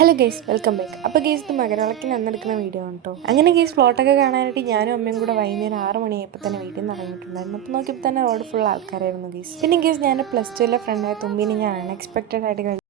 Hello guys welcome back അപ്പോൾ guys ഇത് മകരവിളക്കിന് അന്നെടുക്കുന്ന വീഡിയോ ആണ് കേട്ടോ അങ്ങനെ ഗേസ് പ്ലോട്ടൊക്കെ കാണാനായിട്ട് ഞാനും അമ്മയും കൂടെ വൈകുന്നേരം ആറ് മണിയായപ്പോൾ തന്നെ വീട്ടിൽ നിന്ന് ഇറങ്ങിയിട്ടുണ്ടായിരുന്നു. അപ്പോൾ നോക്കിയപ്പോൾ തന്നെ റോഡ് ഫുൾ ആൾക്കാരായിരുന്നു ഗേസ് പിന്നെ ഗേസ് ഞാൻ പ്ലസ് ടുവിലെ ഫ്രണ്ടായ തുമ്പിനെ ഞാൻ അൺഎക്സ്പെക്റ്റഡ് ആയിട്ട് കഴിഞ്ഞു